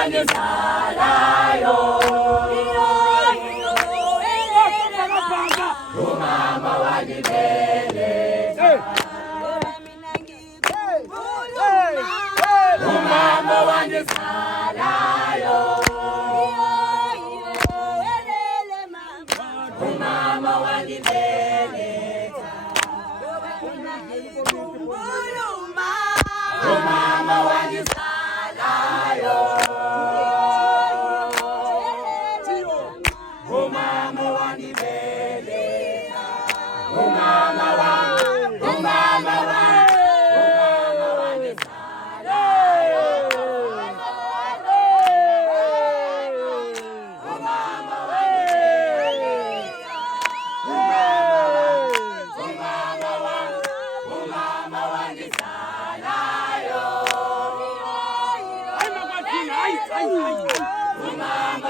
wanizalayo, umama wanibeleza, umama wanizalayo, umama wanibeleza, umama wanizalayo, umama wanibeleza, umama wanizalayo, umama